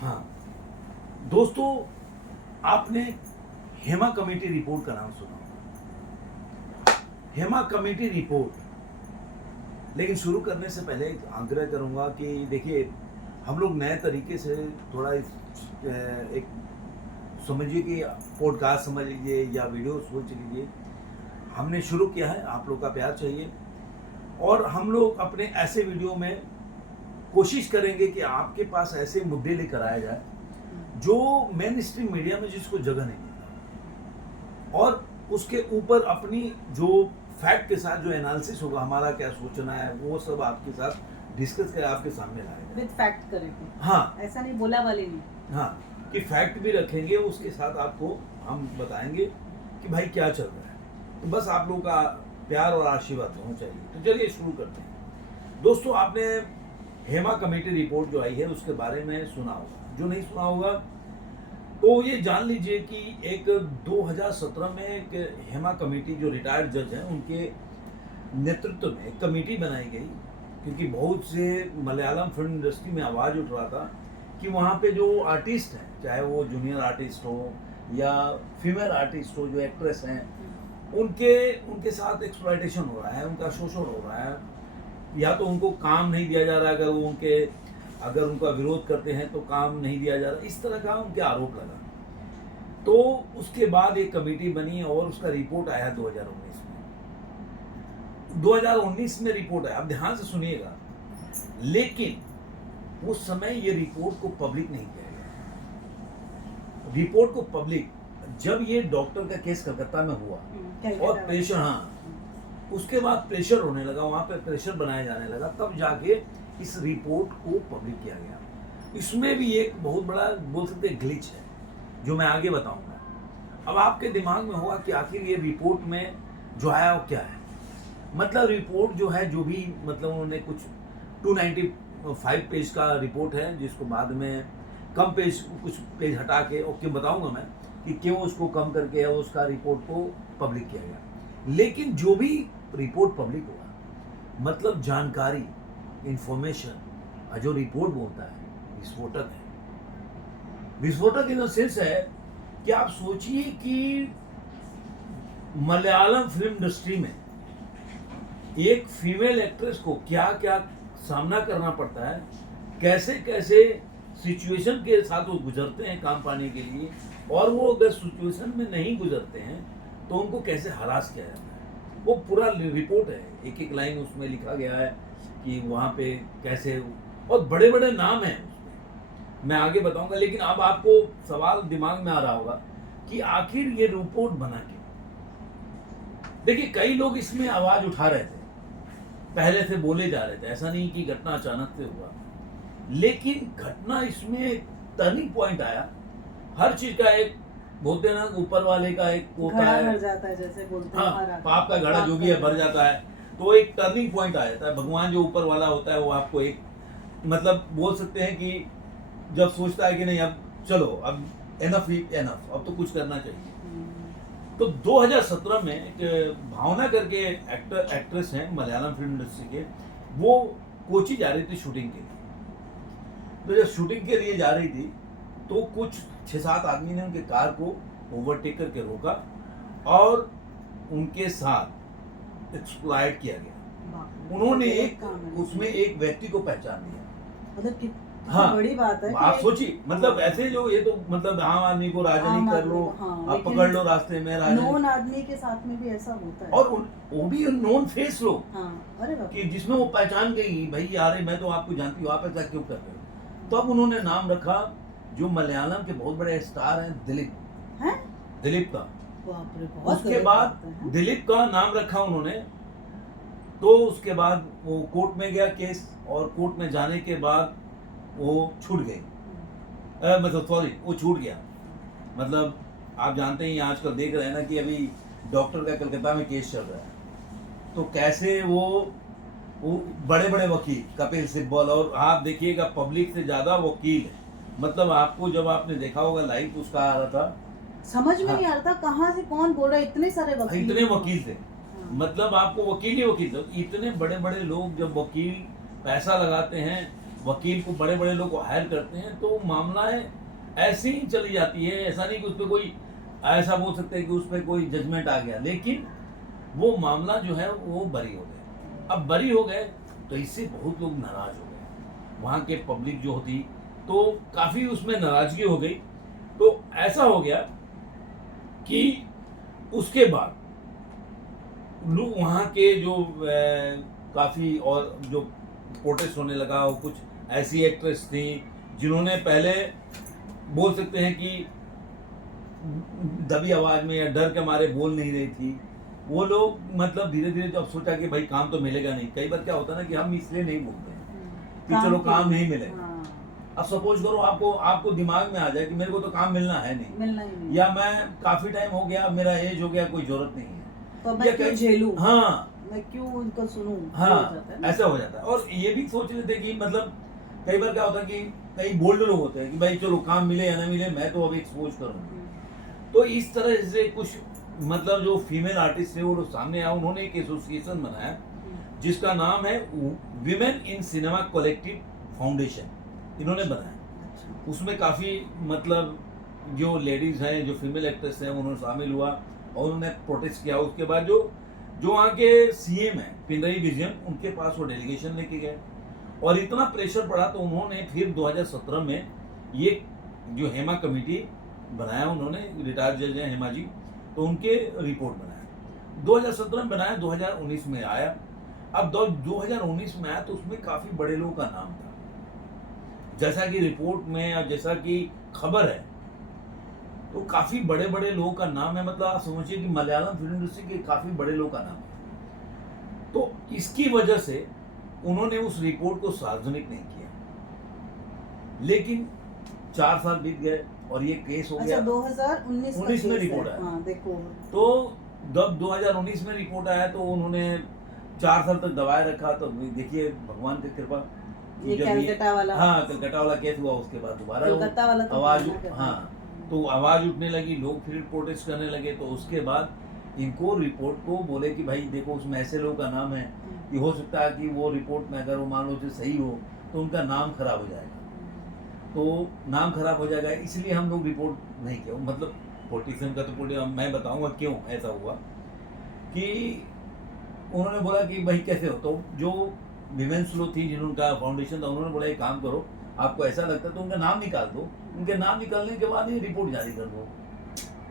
हाँ दोस्तों, आपने हेमा कमेटी रिपोर्ट का नाम सुना होगा। Hema committee report. लेकिन शुरू करने से पहले एक आग्रह करूंगा कि देखिए, हम लोग नए तरीके से थोड़ा एक समझिए कि पॉडकास्ट समझ लीजिए या वीडियो सोच लीजिए, हमने शुरू किया है। आप लोग का प्यार चाहिए और हम लोग अपने ऐसे वीडियो में कोशिश करेंगे कि आपके पास ऐसे मुद्दे लेकर आया जाए जो मेन स्ट्रीम मीडिया में जिसको जगह नहीं मिलता, और उसके ऊपर अपनी जो फैक्ट के साथ जो एनालिसिस होगा, हमारा क्या सोचना है, वो सब आपके साथ डिस्कस कर आपके सामने लाएंगे। विद फैक्ट करेंगे। हाँ, ऐसा नहीं बोला वाली नहीं। हाँ, कि फैक्ट भी रखेंगे, उसके साथ आपको हम बताएंगे कि भाई क्या चल रहा है। तो बस आप लोगों का प्यार और आशीर्वाद होना चाहिए। तो चलिए शुरू करते हैं। दोस्तों, आपने हेमा कमेटी रिपोर्ट जो आई है उसके बारे में सुना होगा। जो नहीं सुना होगा तो ये जान लीजिए कि एक 2017 में एक हेमा कमेटी, जो रिटायर्ड जज हैं, उनके नेतृत्व में एक कमेटी बनाई गई, क्योंकि बहुत से मलयालम फिल्म इंडस्ट्री में आवाज़ उठ रहा था कि वहाँ पे जो आर्टिस्ट हैं, चाहे वो जूनियर आर्टिस्ट हो या फीमेल आर्टिस्ट हो, जो एक्ट्रेस हैं, उनके साथ एक्सप्लॉयटेशन हो रहा है, उनका शोषण हो रहा है, या तो उनको काम नहीं दिया जा रहा है, अगर उनका विरोध करते हैं तो काम नहीं दिया जा रहा, इस तरह का उनके आरोप लगा। तो उसके बाद एक कमेटी बनी और उसका रिपोर्ट आया 2019 में। 2019 में रिपोर्ट आया, अब ध्यान से सुनिएगा, लेकिन उस समय ये रिपोर्ट को पब्लिक नहीं किया गया। रिपोर्ट को पब्लिक जब ये डॉक्टर का केस कलकत्ता में हुआ और प्रेशर, हाँ, उसके बाद प्रेशर होने लगा, वहां पे प्रेशर बनाया जाने लगा, तब जाके इस रिपोर्ट को पब्लिक किया गया। इसमें भी एक बहुत बड़ा बोल सकते ग्लिच है, जो मैं आगे बताऊंगा। अब आपके दिमाग में होगा कि आखिर ये रिपोर्ट में जो आया वो क्या है। मतलब रिपोर्ट जो है, जो भी मतलब उन्होंने कुछ 295 पेज का रिपोर्ट है, जिसको बाद में कम पेज, कुछ पेज हटा के, और क्यों बताऊंगा मैं कि क्यों उसको कम करके उसका रिपोर्ट को पब्लिक किया गया। लेकिन जो भी रिपोर्ट पब्लिक हुआ, मतलब जानकारी, इंफॉर्मेशन, जो रिपोर्ट बोलता है, विस्फोटक है। विस्फोटक इन द सेंस है कि आप सोचिए कि मलयालम फिल्म इंडस्ट्री में एक फीमेल एक्ट्रेस को क्या क्या सामना करना पड़ता है, कैसे कैसे सिचुएशन के साथ वो गुजरते हैं काम पाने के लिए, और वो अगर सिचुएशन में नहीं गुजरते हैं तो उनको कैसे हरास किया जाता है। वो पूरा रिपोर्ट है, एक एक लाइन उसमें लिखा गया है कि वहाँ पे कैसे, और बड़े बड़े नाम हैं उसमें, मैं आगे बताऊंगा। लेकिन अब आपको सवाल दिमाग में आ रहा होगा कि आखिर ये रिपोर्ट बना क्यों। देखिए, कई लोग इसमें आवाज उठा रहे थे, पहले से बोले जा रहे थे, ऐसा नहीं कि घटना अचानक से हुआ, लेकिन घटना इसमें टर्निंग पॉइंट आया। हर चीज का एक बोलते ना, ऊपर वाले का एक होता है, भर जाता है, जैसे बोलते हैं, हाँ, पाप का घड़ा जो भी है भर जाता है। तो एक टर्निंग पॉइंट आ जाता है। भगवान जो ऊपर वाला होता है वो आपको एक, मतलब बोल सकते हैं कि जब सोचता है कि नहीं, अब चलो, अब एनफ, अब तो कुछ करना चाहिए। तो 2017 में एक भावना करके एक्ट्रेस हैं मलयालम फिल्म इंडस्ट्री के, वो कोची जा रही थी शूटिंग के लिए। तो जब शूटिंग के लिए जा रही थी तो कुछ 6-7 आदमी ने उनके कार को ओवरटेक करके रोका और उनके साथ एक्सप्लॉइट किया गया। उन्होंने उसमें एक व्यक्ति को पहचान लिया। मतलब हाँ, बड़ी बात है। आप सोचिए, मतलब ऐसे जो ये तो मतलब आम आदमी को राजनीति कर लो, हाँ, आप पकड़ लो रास्ते में, नॉन आदमी के साथ में भी ऐसा होता है, और वो भी नॉन फेस लोग, हाँ, अरे कि जिसमें वो पहचान गई, भाई यार मैं तो आपको जानती हूँ, आप ऐसा क्यों कर रहे हो। तो अब उन्होंने नाम रखा, जो मलयालम के बहुत बड़े स्टार हैं, दिलीप का। उसके बाद दिलीप का नाम रखा उन्होंने। तो उसके बाद वो कोर्ट में गया केस, और कोर्ट में जाने के बाद वो छूट गई, मतलब सॉरी, वो छूट गया। मतलब आप जानते हैं, आजकल देख रहे हैं ना कि अभी डॉक्टर का कलकत्ता में केस चल रहा है, तो कैसे वो बड़े बड़े वकील, कपिल सिब्बल, और आप देखिएगा पब्लिक से ज्यादा वकील है। मतलब आपको, जब आपने देखा होगा लाइव, उसका आ रहा था, समझ में नहीं आ रहा था कहाँ से कौन बोल रहा है, इतने सारे वकील, इतने वकील थे। मतलब आपको वकील ही वकील थे, इतने बड़े बड़े लोग, जब वकील पैसा लगाते हैं वकील को, बड़े बड़े लोग को हायर करते हैं तो मामलाएं ऐसे ही चली जाती है। ऐसा नहीं कि उस पर कोई, ऐसा बोल सकते हैं कि उस पर कोई जजमेंट आ गया, लेकिन वो मामला जो है वो बरी हो गए। अब बरी हो गए तो इससे बहुत लोग नाराज हो गए, वहाँ के पब्लिक जो होती तो काफ़ी उसमें नाराजगी हो गई। तो ऐसा हो गया कि उसके बाद लोग वहाँ के जो काफ़ी और जो प्रोटेस्ट होने लगा, और कुछ ऐसी एक्ट्रेस थी जिन्होंने पहले बोल सकते हैं कि दबी आवाज में या डर के मारे बोल नहीं रही थी, वो लोग मतलब धीरे धीरे जब सोचा कि भाई काम तो मिलेगा नहीं। कई बार क्या होता है ना कि हम इसलिए नहीं बोलते हैं कि चलो काम नहीं मिलेगा। हाँ, अब सपोज करो आपको दिमाग में आ जाए कि मेरे को तो काम मिलना है नहीं, मिलना ही नहीं, या मैं काफी टाइम हो गया, मेरा एज हो गया, कोई जरूरत नहीं है, तो या मैं क्यों झेलूं, हाँ मैं क्यों उनको सुनूं, ये हो हाँ जाता है ना। ऐसा हो जाता है। और ये भी सोच लेते कि मतलब कई बार क्या होता है कि कई बोल्ड लोग होते हैं कि भाई चलो काम मिले या ना मिले, मैं तो अब एक्सपोज करूंगा। तो इस तरह से कुछ मतलब जो फीमेल आर्टिस्ट थे वो लोग सामने आए, उन्होंने एक एसोसिएशन बनाया जिसका नाम है women in cinema collective foundation, इन्होंने बनाया। उसमें काफ़ी मतलब जो लेडीज़ हैं, जो फीमेल एक्ट्रेस हैं, उन्होंने शामिल हुआ और उन्होंने प्रोटेस्ट किया। उसके बाद जो वहाँ के सीएम हैं पिनरई विजयन, उनके पास वो डेलीगेशन लेके गए और इतना प्रेशर पड़ा तो उन्होंने फिर 2017 में ये जो हेमा कमेटी बनाया, उन्होंने रिटायर्ड जज हैं हेमा जी, तो उनके रिपोर्ट बनाया 2017 में बनाया, 2019 में आया। अब 2019 में आया तो उसमें काफ़ी बड़े लोगों का नाम था, जैसा कि रिपोर्ट में और जैसा कि खबर है तो काफ़ी बड़े बड़े लोगों का नाम है। मतलब आप समझिए कि मलयालम फिल्म इंडस्ट्री के काफ़ी बड़े लोगों का नाम है। तो इसकी वजह से उन्होंने उस रिपोर्ट को सार्वजनिक नहीं किया, लेकिन 4 साल बीत गए और ये केस हो अच्छा, गया। 2019 में रिपोर्ट आया। हाँ, देखो तो जब 2019 में रिपोर्ट आया तो उन्होंने 4 साल तक दबाए रखा। तो देखिए भगवान की कृपा, ये जब कलकत्ता वाला, हाँ कलकत्ता वाला केस हुआ, उसके बाद दोबारा कलकत्ता वाला तो आवाज, करना करना। हाँ तो आवाज उठने लगी, लोग फिर प्रोटेस्ट करने लगे। तो उसके बाद इनको रिपोर्ट को बोले कि भाई देखो उसमें ऐसे लोगों का नाम है कि हो सकता है कि वो रिपोर्ट में अगर वो मान लो जो सही हो तो उनका नाम खराब हो जाएगा, तो नाम खराब हो जाएगा, इसलिए हम लोग रिपोर्ट नहीं किया। मतलब पॉलिटिशियन का तो मैं बताऊंगा क्यों ऐसा हुआ कि उन्होंने बोला कि भाई कैसे हो, तो जो विमेंस लोग थी जिनका फाउंडेशन था, उन्होंने बोला एक काम करो, आपको ऐसा लगता है तो उनका नाम निकाल दो, उनके नाम निकालने के बाद ये रिपोर्ट जारी कर दो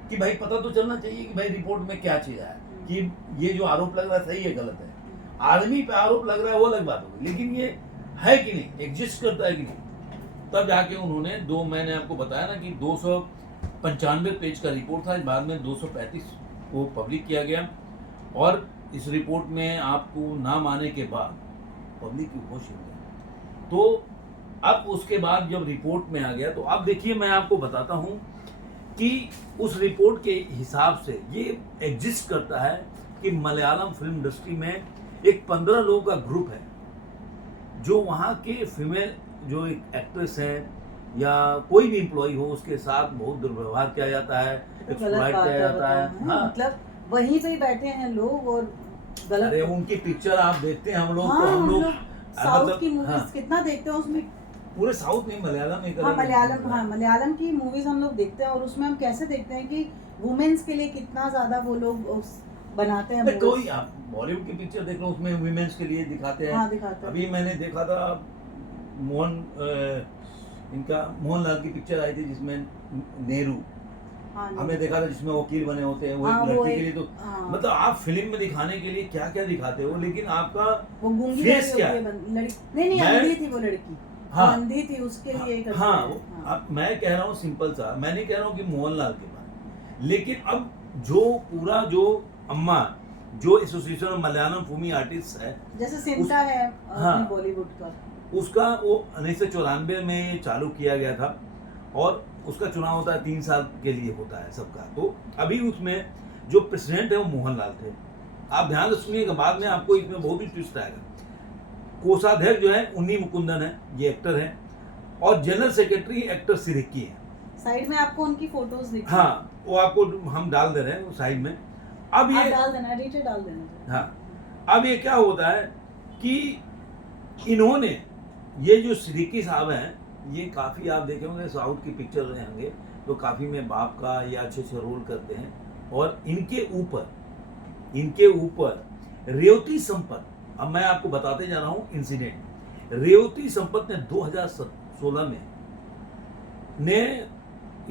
कि भाई पता तो चलना चाहिए कि भाई रिपोर्ट में क्या चीज़ है, कि ये जो आरोप लग रहा है सही है गलत है। आदमी पे आरोप लग रहा है वो अलग बात होगी, लेकिन ये है कि नहीं, एग्जिस्ट करता है कि नहीं। तब जाके उन्होंने मैंने आपको बताया ना कि 295 पेज का रिपोर्ट था, बाद में 235 को पब्लिक किया गया। और इस रिपोर्ट में आपको नाम आने के बाद पब्लिक की खुश हो गई। तो अब उसके बाद जब रिपोर्ट में आ गया तो अब देखिए मैं आपको बताता हूँ कि उस रिपोर्ट के हिसाब से ये एग्जिस्ट करता है कि मलयालम फिल्म इंडस्ट्री में एक 15 लोगों का ग्रुप है जो वहाँ के फीमेल जो एक्ट्रेस हैं या कोई भी एम्प्लॉय हो उसके साथ बहुत दुर्व्यवहार किया जाता है, एक्सप्लॉइट किया जाता है। हाँ, मतलब वहीं पे ही बैठे हैं लोग और गलत। अरे उनकी पिक्चर आप देखते हैं हम लोग, हाँ, तो हम लोग साउथ की मूवीज हाँ, कितना देखते हैं उसमें। पूरे साउथ में मलयालम एक हाँ, अलग मलयालम की मूवीज हम लोग देखते हैं और उसमें हम कैसे देखते हैं कि वुमेन्स के लिए कितना ज्यादा वो लोग बनाते हैं। कोई आप बॉलीवुड की पिक्चर देख लो उसमें वुमेन्स के लिए दिखाते हैं। हाँ, दिखाते हैं। अभी मैंने देखा था मोहनलाल की पिक्चर आई थी जिसमें नेहरू, हाँ, हमने देखा था जिसमें वकील बने होते हैं, वो हाँ, एक वो लड़की एक- के लिए तो हाँ। मतलब आप फिल्म में दिखाने के लिए क्या क्या दिखाते हो, लेकिन आपका वो गूंगी फेस लड़की क्या होती है? है, नहीं मैं- अंधी थी वो लड़की। हाँ। वो अंधी थी, उसके लिए ये करते हाँ, हैं। अब मैं कह रहा हूँ सिंपल सा, मैं नहीं कह रहा हूँ कि मोहनलाल के बारे, लेकिन अब जो पूरा जो अम्मा जो एसोसिएशन मलयालम फिल्मी आर्टिस्ट है, जैसे सिमटा है हाँ। अपने बॉलीवुड का, उसका वो 1994 में चालू किया गया था और उसका चुनाव होता है 3 साल के लिए होता है सबका। तो अभी उसमें जो प्रेसिडेंट है वो मोहनलाल थे। आप ध्यान से सुनिएगा, बाद में आपको इसमें बहुत ही ट्विस्ट आएगा। कोषाध्यक्ष जो है उन्नी मुकुंदन है, ये एक्टर है, और जनरल सेक्रेटरी एक्टर सिरिक्की है। साइड में आपको उनकी फोटोज दिख हाँ, वो आपको हम डाल दे रहे हैं साइड में। अब ये डाल देना, नीचे डाल देना। हाँ, अब ये क्या होता है कि इन्होंने ये जो सिद्दीकी साहब हैं, ये काफ़ी आप देखे होंगे साउथ की पिक्चर में होंगे तो काफ़ी में बाप का या अच्छे अच्छे रोल करते हैं। और इनके ऊपर रेवती संपत, अब मैं आपको बताते जा रहा हूँ इंसिडेंट। रेवती संपत ने 2016 में ने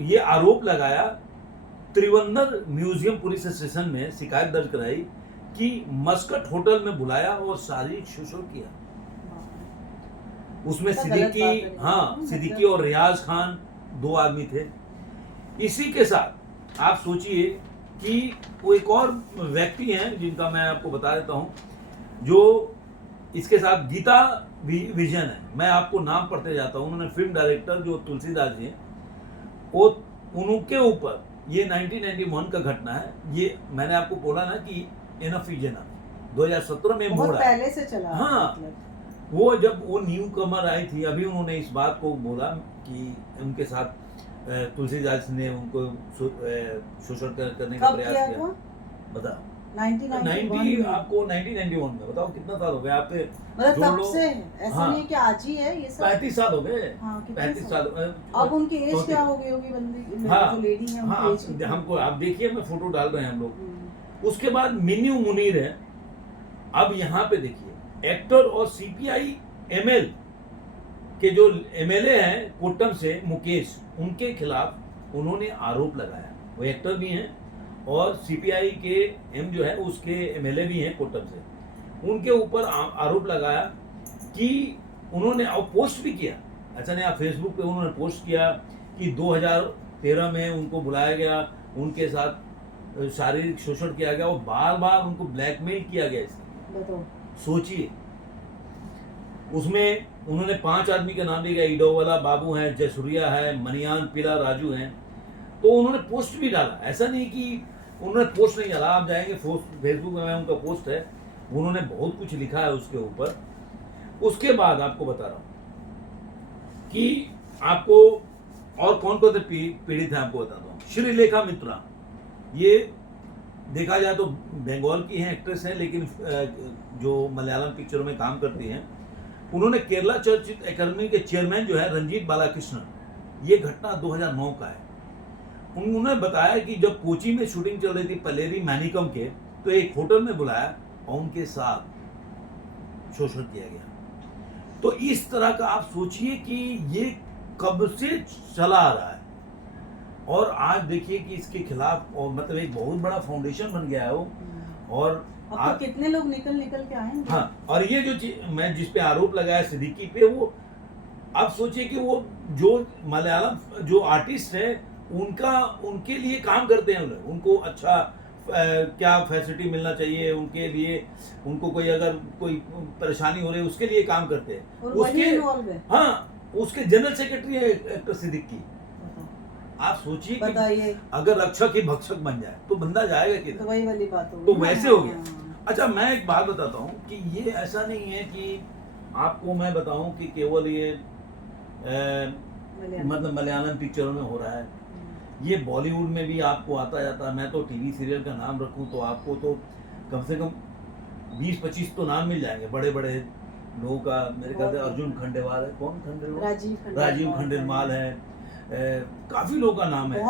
ये आरोप लगाया, त्रिवंदर म्यूजियम पुलिस स्टेशन में शिकायत दर्ज कराई कि मस्कट होटल में बुलाया और शारीरिक शोषण किया। उसमें तो गलत बात सिद्दीकी, है। हाँ सिद्दीकी और रियाज खान 2 आदमी थे। इसी के साथ आप सोचिए कि वो एक और व्यक्ति हैं जिनका मैं आपको बता देता हूं, जो इसके साथ गीता विजन है। मैं आपको नाम पढ़ते जाता हूं। उन्होंने फिल्म डायरेक्टर जो तुलसीदास जी हैं, वो उनके ऊपर ये 1991 का घटना है। ये मैंने आपको बोला ना कि एनफ इज एनफ 2017 में बहुत मोड़ आया। पहले से चला। हाँ। मतलब वो जब वो न्यू कमर आई थी, अभी उन्होंने इस बात को बोला कि उनके साथ तुलसीदास ने उनको शोषण करने का कब प्रयास किया किया। था? बताओ 1991 में। आपको 1991 में बताओ कितना साल हो गए आपके? मतलब जोड़ तब लो। से है, ऐसा हाँ। नहीं है कि आज ही है ये सब। 35 साल हो गए। हाँ, कितने 35 साल। अब उनकी एज चौंतीस। क्या हो गई होगी बंदी, हाँ, जो लेडी है हाँ, उनकी एज कितनी? हमको आप देखिए, मैं फोटो डाल रहे हैं हम लोग। उसके बाद मिन्नू मुनीर है। अब यहाँ पे देखिए, एक्टर और सीपीआई एमएल के जो एमएलए हैं कोट्टम से, मुकेश, उनके खिलाफ उन्होंने आरोप लगाया। वो एक्टर भी हैं और सीपीआई के एम जो है उसके एमएलए भी हैं कोट्टम से। उनके ऊपर आरोप लगाया कि उन्होंने, और पोस्ट भी किया, अच्छा नहीं, आप फेसबुक पे उन्होंने पोस्ट किया कि 2013 में उनको बुलाया गया, उनके साथ शारीरिक शोषण किया गया और बार बार उनको ब्लैकमेल किया गया। इसलिए बताओ। सोचिए, उसमें उन्होंने 5 आदमी का नाम दिया, इडोवाला बाबू हैं, जयसूर्या है, मनियान पिला राजू हैं। तो उन्होंने पोस्ट भी डाला, ऐसा नहीं कि उन्होंने पोस्ट नहीं डाला। आप जाएंगे फेसबुक में उनका पोस्ट है, उन्होंने बहुत कुछ लिखा है उसके ऊपर। उसके बाद आपको बता रहा हूं कि आपको और कौन कौन से पीड़ित हैं आपको बताता हूँ। श्रीलेखा मित्रा, ये देखा जाए तो बंगाल की हैं, एक्ट्रेस हैं, लेकिन जो मलयालम पिक्चरों में काम करती हैं। उन्होंने केरला चलचित्र अकादमी के चेयरमैन जो है रंजीत बालाकृष्णन, ये घटना 2009 का है। उन्होंने बताया कि जब कोची में शूटिंग चल रही थी पलेरी मैनिकम के, तो एक होटल में बुलाया और उनके साथ शोषण किया गया। तो इस तरह का आप सोचिए कि ये कब से चला आ रहा है। और आज देखिए कि इसके खिलाफ, और मतलब एक बहुत बड़ा फाउंडेशन बन गया है वो। और अब तो कितने लोग निकल के आएंगे। हाँ, और ये जो मैं जिस पे आरोप लगाया सिद्दीकी पे, वो आप सोचिए कि वो जो मलयालम जो आर्टिस्ट है उनके लिए काम करते हैं। उनको अच्छा क्या फैसिलिटी मिलना चाहिए उनके लिए, उनको कोई अगर कोई परेशानी हो रही है उसके लिए काम करते हैं। और वही involve है। हाँ, उसके जनरल सेक्रेटरी है एक्टर सिद्दीकी। आप सोचिए कि अगर रक्षक ही भक्षक बन जाए तो बंदा जाएगा किधर? तो वही वाली बात हो गई। तो वैसे हो गया। अच्छा, मैं एक बात बताता हूँ कि ये ऐसा नहीं है कि आपको मैं बताऊं कि केवल ये मतलब मलयालम पिक्चरों में हो रहा है। ये बॉलीवुड में भी आपको आता जाता है। मैं तो टीवी सीरियल का नाम रखूं तो आपको तो कम से कम 20-25 तो नाम मिल जाएंगे बड़े बड़े लोगों का। मेरे ख्याल से अर्जुन खंडेलवाल है, कौन खंडेलवाल, राजीव खंडेलवाल है, काफी लोगों का नाम है।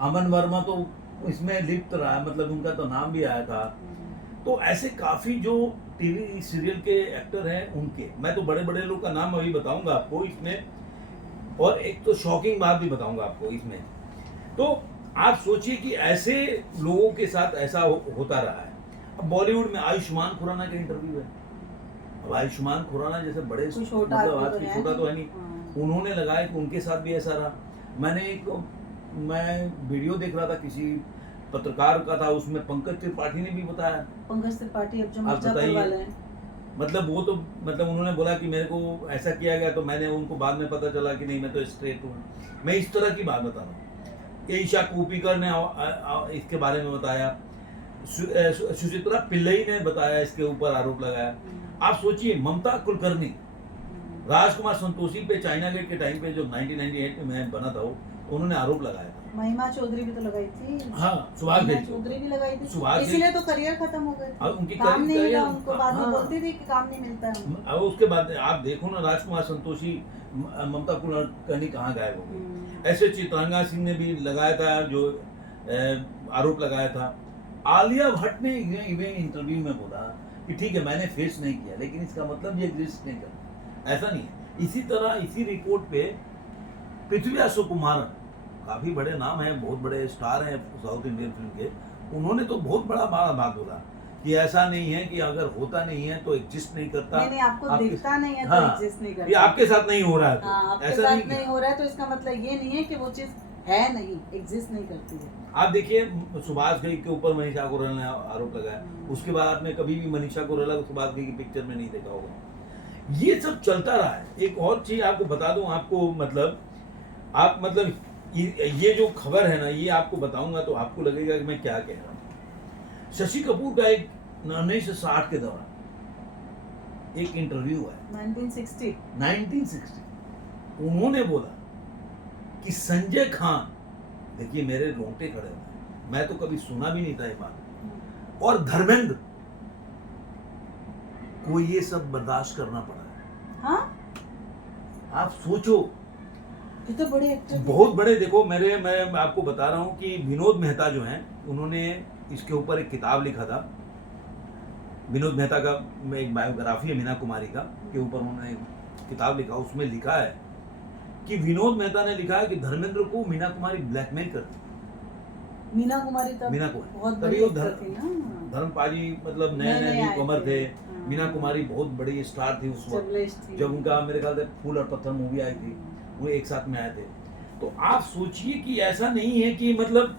अमन वर्मा तो इसमें लिप्त रहा है, मतलब उनका तो नाम भी आया था। तो ऐसे काफी जो टीवी सीरियल के एक्टर हैं उनके, मैं तो बड़े बड़े लोग का नाम अभी बताऊंगा आपको इसमें, और एक तो शॉकिंग बात भी बताऊंगा आपको इसमें। तो आप सोचिए कि ऐसे लोगों के साथ ऐसा होता रहा है। अब बॉलीवुड में आयुष्मान खुराना का इंटरव्यू है। अब आयुष्मान खुराना जैसे बड़े, मतलब आज की छोटा तो है नहीं, उन्होंने लगाया कि उनके साथ भी ऐसा रहा। मैं वीडियो देख रहा था किसी पत्रकार का था, उसमें पंकज त्रिपाठी ने भी बताया। पंकज त्रिपाठी अब जो मिर्जापुर वाले हैं, मतलब वो तो मतलब उन्होंने बोला कि मेरे को ऐसा किया गया, तो मैंने उनको बाद में पता चला कि नहीं, मैं तो स्ट्रेट हूँ। मैं इस तरह की बात बता रहा हूँ। ईशा कोपिकर ने इसके बारे में बताया, सुचित्रा पिल्लई ने बताया, इसके ऊपर आरोप लगाया। आप सोचिए, ममता कुलकर्णी, राजकुमार संतोषी पे चाइना गेट के टाइम पे जो 1998 में मैं बना था वो, उन्होंने आरोप लगाया था। महिमा चौधरी भी तो लगाई थी। हाँ, सुभाष महिमा घई चौधरी भी लगाई थी, सुभाष घई- इसीलिए तो करियर खत्म हो गए अब उनकी थे, काम नहीं career- मिला उनको, बाद में हाँ। बोलती थी कि काम नहीं मिलता है उनको। अब उसके बाद आप देखो ना, राजकुमार संतोषी, ममता कुलकर्णी कहाँ गायब हो गई। ऐसे चित्रांगा सिंह ने भी लगाया था, जो आरोप लगाया था। आलिया भट्ट ने इवन इंटरव्यू में बोला कि ठीक है मैंने फेस नहीं किया, लेकिन इसका मतलब ये एग्जिस्ट नहीं करता, ऐसा नहीं है। इसी तरह इसी रिपोर्ट पे पृथ्वी सुकुमारन, काफी बड़े नाम है, बहुत बड़े स्टार हैं साउथ इंडियन फिल्म के, उन्होंने तो बहुत बड़ा बात बोला कि ऐसा नहीं है कि अगर होता नहीं है तो एग्जिस्ट नहीं करता। नहीं, आपको दिखता नहीं है तो हाँ, एग्जिस्ट नहीं ये करता। आपके साथ नहीं हो रहा है तो हाँ, आपके ऐसा साथ नहीं नहीं हो रहा है तो इसका मतलब ये नहीं है कि वो चीज है नहीं, एग्जिस्ट नहीं करती है। आप देखिए सुभाष घई के ऊपर मनीषा कोइराला ने आरोप लगाया, उसके बाद आपने कभी भी मनीषा कोइराला को सुभाष घई की पिक्चर में नहीं देखा होगा। ये सब चलता रहा है। एक और चीज आपको बता दूं, आपको मतलब आप मतलब ये जो खबर है ना, ये आपको बताऊंगा तो आपको लगेगा कि मैं क्या कह रहा हूँ। शशि कपूर का एक 1960 के दौरान एक इंटरव्यू है 1960, उन्होंने बोला कि संजय खान, देखिए मेरे रोंगटे खड़े हुए, मैं तो कभी सुना भी नहीं था ये बात, और धर्मेंद्र को ये सब बर्दाश्त करना पड़ा है। हाँ, आप सोचो, ये तो बड़े एक्टर बहुत बड़े। देखो मैं आपको बता रहा हूँ कि विनोद मेहता जो हैं, उन्होंने इसके ऊपर एक किताब लिखा था। विनोद मेहता का एक बायोग्राफी है मीना कुमारी का, के ऊपर उन्होंने एक किताब लिखा, उसमें लिखा है कि विनोद मेहता ने लिखा है कि धर्मेंद्र को मीना कुमारी ब्लैकमेल करती। मीना कुमारी तब मीना कुमारी बहुत तभी बड़ी वो एक्टर थी ना, धर्मपाजी मतलब नए नए नए आए कमर थे। हाँ। मीना कुमारी बहुत बड़ी स्टार थी उस वक्त, स्टेबलिश थी। जब उनका मेरे ख्याल से फूल और पत्थर मूवी आई थी, वो एक साथ में आए थे। तो आप सोचिए कि ऐसा नहीं है कि मतलब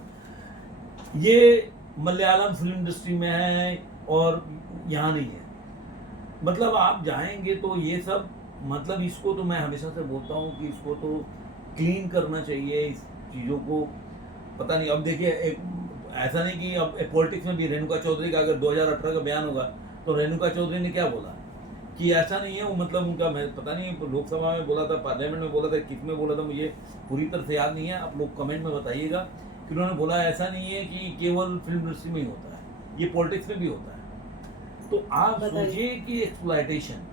ये मलयालम फिल्म इंडस्ट्री में है और यहाँ नहीं है। मतलब आप जाएंगे तो ये सब, मतलब इसको तो मैं हमेशा से बोलता हूँ कि इसको तो क्लीन करना चाहिए इस चीज़ों को। पता नहीं, अब देखिए एक ऐसा नहीं कि अब पॉलिटिक्स में भी रेणुका चौधरी का अगर 2018 का बयान होगा तो रेणुका चौधरी ने क्या बोला कि ऐसा नहीं है वो, मतलब उनका मैं पता नहीं लोकसभा में बोला था, पार्लियामेंट में बोला था, किस में बोला था, मुझे पूरी तरह से याद नहीं है, आप लोग कमेंट में बताइएगा कि उन्होंने बोला ऐसा नहीं है कि केवल फिल्म इंडस्ट्री में ही होता है, ये पॉलिटिक्स में भी होता है। तो आप सोचिए कि एक्सप्लॉयटेशन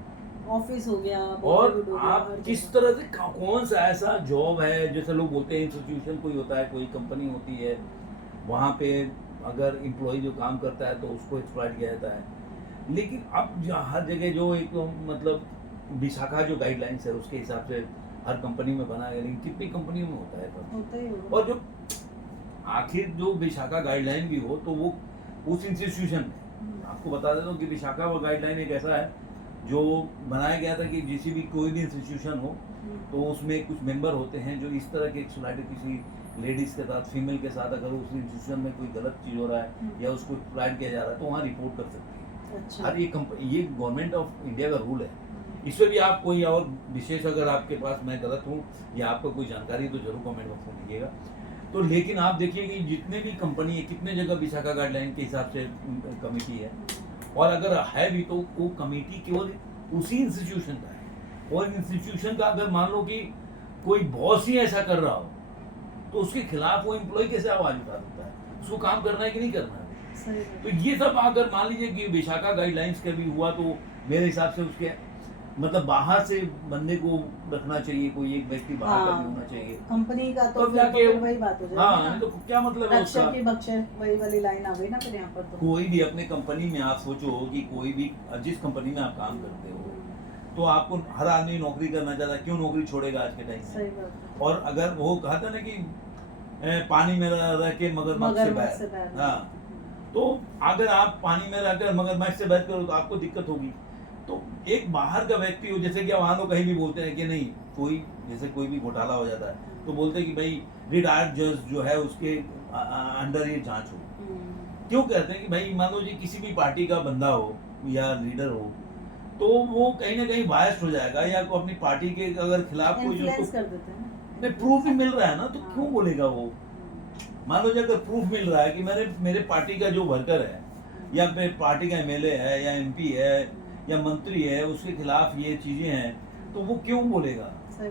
ऑफिस हो गया, और बॉलीवुड हो गया, आप हर किस जगह। तरह से कौन सा ऐसा जॉब है, जैसे लोग बोलते हैं इंस्टीट्यूशन कोई होता है, कोई कंपनी होती है, वहाँ पे अगर एम्प्लॉय जो काम करता है तो उसको एक्सप्लॉइट किया जाता है। लेकिन अब हर जगह जो एक मतलब विशाखा जो गाइडलाइंस है उसके हिसाब से हर कंपनी में बना है, लेकिन कितनी कंपनियों में होता है सब। होता ही होगा। और जो आखिर जो विशाखा गाइडलाइन भी हो तो वो उस इंस्टीट्यूशन में, आपको बता देता हूँ कि विशाखा वो गाइडलाइन एक ऐसा है जो बनाया गया था कि जिसी भी कोई भी इंस्टीट्यूशन हो तो उसमें कुछ मेंबर होते हैं जो इस तरह के एक्सप्लॉइट किसी लेडीज के साथ, फीमेल के साथ अगर उस इंस्टीट्यूशन में कोई गलत चीज़ हो रहा है या उसको एक्सप्लॉइट किया जा रहा है तो वहाँ रिपोर्ट कर सकती है। अच्छा। हर ये गवर्नमेंट ऑफ इंडिया का रूल है। इसमें भी आप कोई और विशेष अगर आपके पास मैं गलत हूँ या आपको कोई जानकारी तो जरूर कमेंट बॉक्स में लिखिएगा। तो लेकिन आप देखिए कि जितने भी कंपनी है, कितने जगह विशाखा गाइडलाइन के हिसाब से कमेटी है, और अगर है भी तो वो कमेटी केवल उसी इंस्टीट्यूशन का है। और इंस्टीट्यूशन का अगर मान लो कि कोई बॉस ही ऐसा कर रहा हो तो उसके खिलाफ वो एम्प्लॉय कैसे आवाज उठा सकता है, उसको काम करना है कि नहीं करना है। तो ये सब अगर मान लीजिए कि विशाखा गाइडलाइंस का भी हुआ तो मेरे हिसाब से उसके मतलब बाहर से बंदे को रखना चाहिए, कोई एक व्यक्ति बाहर का भी होना चाहिए कंपनी का तो तब फिर जाके तो वही बात हो जाएगी हाँ, ना। नहीं तो क्या मतलब है उसका। रक्षक की बख्शे वही वाली लाइन आ गई ना फिर यहाँ पर तो। कोई भी अपने कंपनी में आप सोचो कि कोई भी जिस कंपनी में आप काम करते हो तो आपको हर आदमी नौकरी करना चाहता है, क्यों नौकरी छोड़ेगा आज के टाइम में। सही बात है। और अगर वो कहा था ना कि पानी में रह के मगरमच्छ से बैर, हाँ, तो अगर आप पानी में रहकर मगरमच्छ से बैर करो तो आपको दिक्कत होगी। तो एक बाहर का व्यक्ति हो, जैसे कि वहाँ लोग कहीं भी बोलते हैं कि नहीं कोई जैसे कोई भी घोटाला हो जाता है तो बोलते हैं कि भाई रिटायर्ड जज जो है उसके अंडर ये जांच हो। क्यों कहते हैं कि भाई मान लो जी किसी भी पार्टी का बंदा हो या लीडर हो तो वो कहीं ना कहीं बायस्ड हो जाएगा या को अपनी पार्टी के अगर खिलाफ कोई जो इन्फ्लुएंस कर देते हैं नहीं प्रूफ भी मिल रहा है ना तो क्यों बोलेगा वो। मान लो अगर प्रूफ मिल रहा है कि मेरे पार्टी का जो वर्कर है या मेरे पार्टी का एमएलए है या एमपी है या मंत्री है उसके खिलाफ ये चीजें हैं तो वो क्यों बोलेगा? सही।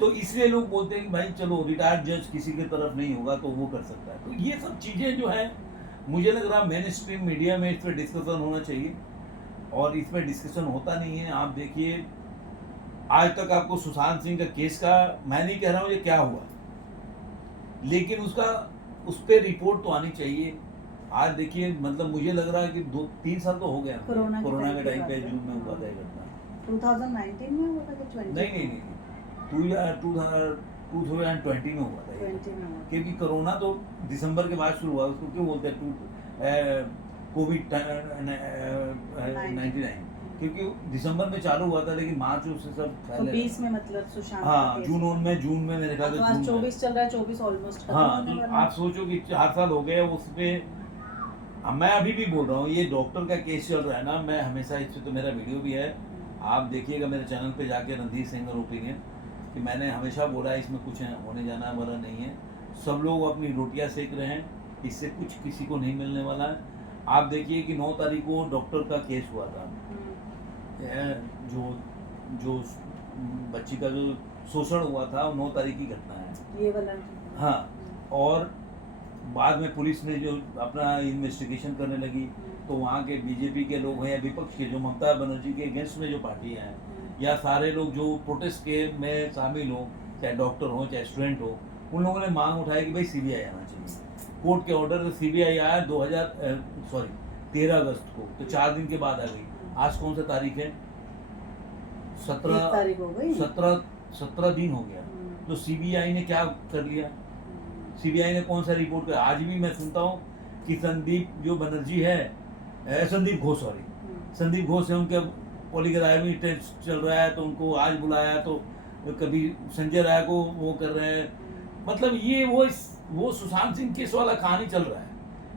तो इसलिए लोग बोलते हैं कि भाई चलो रिटायर्ड जज किसी की तरफ नहीं होगा तो वो कर सकता है। तो ये सब चीज़ें जो है मुझे लग रहा मेन स्ट्रीम मीडिया में इस पर डिस्कशन होना चाहिए, और इसमें डिस्कशन होता नहीं है। आप देखिए आज तक आपको सुशांत सिंह का केस का, मैं नहीं कह रहा हूँ ये क्या हुआ, लेकिन उसका उस पर रिपोर्ट तो आनी चाहिए। आज देखिए मतलब मुझे लग रहा है कि 2-3 साल तो हो गया कोरोना के टाइम पे बात है। जून में हुआ था ये घटना। 2019 में हुआ था कि 20? नहीं 2020 में हुआ था ये। 20 में हुआ था। क्योंकि कोरोना तो दिसंबर के बाद शुरू हुआ, उसको क्यों बोलते हैं कोविड 99, क्योंकि दिसंबर में चालू हुआ था लेकिन मार्च उससे सब तो फैले। 20 में मतलब सुशांत का हाँ केस। जून में मेरे ख्याल तो से आज जून में। 24 चल रहा है, 24 ऑलमोस्ट खत्म हाँ होने तो वाला है। आप सोचो कि 4 साल हो गए उस पे। अब मैं अभी भी बोल रहा हूँ ये डॉक्टर का केस चल रहा है ना, मैं हमेशा इस पे तो मेरा वीडियो भी है, आप देखिएगा मेरे चैनल पे जाके रणधीर सिंह ओपिनियन, कि मैंने हमेशा बोला है इसमें कुछ होने जाना वाला नहीं है। सब लोग अपनी रोटियां सेक रहे हैं, इससे कुछ किसी को नहीं मिलने वाला है। आप देखिए कि 9 तारीख को डॉक्टर का केस हुआ था, जो बच्ची का जो शोषण हुआ था वो 9 तारीख की घटना है ये वाला। हाँ। और बाद में पुलिस ने जो अपना इन्वेस्टिगेशन करने लगी तो वहाँ के बीजेपी के लोग हैं या विपक्ष के जो ममता बनर्जी के अगेंस्ट में जो पार्टी हैं या सारे लोग जो प्रोटेस्ट के में शामिल हो, चाहे डॉक्टर हो चाहे स्टूडेंट हो, उन लोगों ने मांग उठाई कि भाई सीबीआई आना चाहिए। कोर्ट के ऑर्डर से सीबीआई आया 13 अगस्त को, तो 4 दिन के बाद आ गई। आज कौन सा तारीख है? 17 तारीख हो गई। 17 दिन हो गया। तो सीबीआई ने क्या कर लिया? सीबीआई ने कौन सा रिपोर्ट किया? आज भी मैं सुनता हूँ कि संदीप जो बनर्जी है, संदीप घोष संदीप घोष है, उनके पॉलीग्राफी टेस्ट चल रहा है तो उनको आज बुलाया, तो कभी संजय राय को वो कर रहे हैं। मतलब ये वो सुशांत सिंह केस वाला कहानी चल रहा है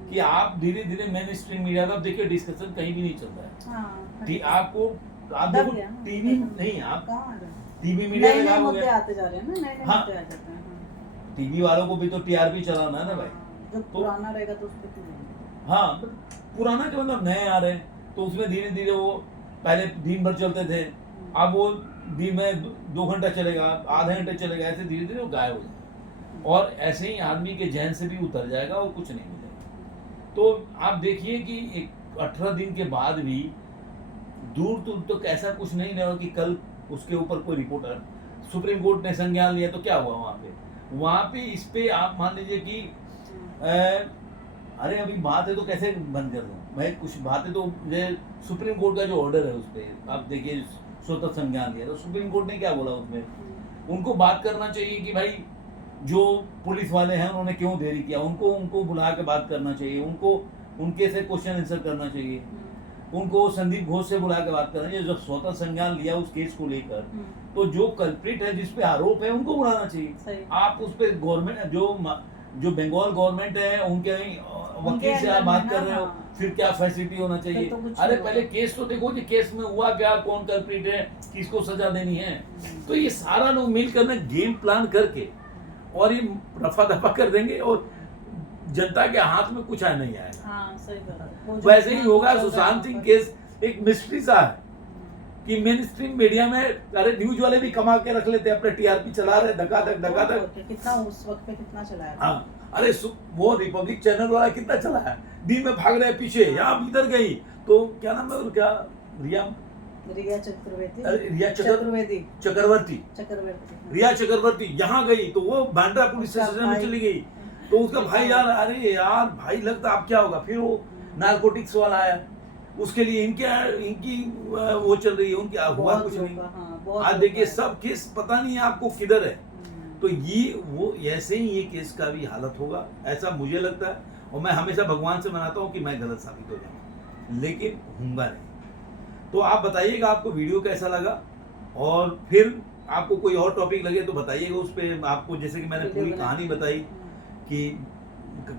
कि आप धीरे धीरे मेन स्ट्रीम मीडिया का देखिए डिस्कशन कहीं भी नहीं चल रहा है। हाँ, आप देखो टीवी नहीं, आप टीवी मीडिया नए में मुद्दे आते जा रहे हैं ना, नए हाँ। मुद्दे आ जाते हैं। टीवी वालों को भी तो टीआरपी चलाना है ना भाई। जो पुराना रहेगा तो उसको क्यों लेंगे? हाँ पुराना के मतलब नए आ रहे हैं तो उसमें धीरे धीरे वो पहले दिन भर चलते थे, अब वो दिन में 2 घंटा चलेगा, आधे घंटे चलेगा, ऐसे धीरे धीरे वो गायब हो जाएगा और ऐसे ही आदमी के जहन से भी उतर जाएगा और कुछ नहीं मिलेगा। तो आप देखिए कि 18 दिन के बाद भी दूर तो ऐसा कुछ नहीं रहा कि कल उसके ऊपर कोई रिपोर्ट है। सुप्रीम कोर्ट ने संज्ञान लिया तो क्या हुआ वहाँ पे इस पे आप मान लीजिए कि अरे अभी बात है तो कैसे बंद कर दूं मैं, कुछ बातें तो सुप्रीम कोर्ट का जो ऑर्डर है उस पर आप देखिए स्वतः संज्ञान लिया, तो सुप्रीम कोर्ट ने क्या बोला उसमें? उनको बात करना चाहिए कि भाई जो पुलिस वाले हैं उन्होंने क्यों देरी किया, उनको बुला के बात करना चाहिए, उनको उनके से क्वेश्चन आंसर करना चाहिए, उनको संदीप घोष से बुला के बात करना चाहिए। जब स्वतः संज्ञान लिया उस केस को लेकर तो जो कल्प्रिट है जिसपे आरोप है उनको बुलाना चाहिए। आप उस पे गवर्नमेंट जो बंगाल गवर्नमेंट है उनके वकील से आप बात कर रहे हो, फिर क्या फैसिलिटी होना चाहिए? अरे पहले केस तो देखो कि केस में हुआ क्या, कौन कल्प्रिट है, किसको सजा देनी है। तो ये सारा लोग मिलकर ना गेम प्लान करके और ये रफा दफा कर देंगे और जनता के हाथ में कुछ नहीं आएगा। हाँ, सही बात। वैसे ही होगा। सुशांत सिंह केस एक मिस्ट्री सा है कि मेन स्ट्रीम मीडिया में अरे न्यूज वाले भी कमा के रख लेते हैं, अपने टीआरपी चला रहे धकाधक। कितना उस वक्त पे कितना चलाया? हाँ अरे वो रिपब्लिक चैनल वाला कितना चला है, दिन में भाग रहे पीछे, यहाँ इधर गई तो क्या नाम है, क्या रिया चक्रवर्ती, रिया चक्रवर्ती यहाँ गई तो वो बांद्रा पुलिस स्टेशन में चली गई तो उसका भाई यार, अरे यार भाई लगता अब क्या होगा। फिर वो नारकोटिक्स वाला आया, उसके लिए इनकी वो चल रही है, उनकी हुआ कुछ नहीं। आज देखिए सब केस पता नहीं है आपको किधर है। तो ये वो ऐसे ही ये केस का भी हालत होगा ऐसा मुझे लगता है, और मैं हमेशा भगवान से मनाता हूँ कि मैं गलत साबित हो जाऊँ, लेकिन होऊंगा नहीं। तो आप बताइएगा आपको वीडियो कैसा लगा, और फिर आपको कोई और टॉपिक लगे तो बताइएगा उस पर। आपको जैसे कि मैंने पूरी कहानी बताई कि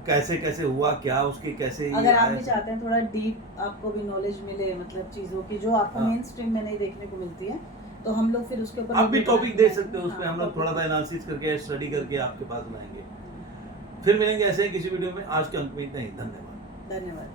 कैसे कैसे हुआ, क्या उसके कैसे, अगर आप भी चाहते हैं थोड़ा डीप आपको भी नॉलेज मिले मतलब चीजों की जो आपको मेन स्ट्रीम में नहीं देखने को मिलती है, तो हम लोग फिर उसके ऊपर आप भी टॉपिक दे सकते हो। उस पर हम लोग थोड़ा सा एनालिसिस करके स्टडी करके आपके पास लाएंगे। फिर मिलेंगे ऐसे ही किसी वीडियो में। आज के अंक में इतना ही। धन्यवाद।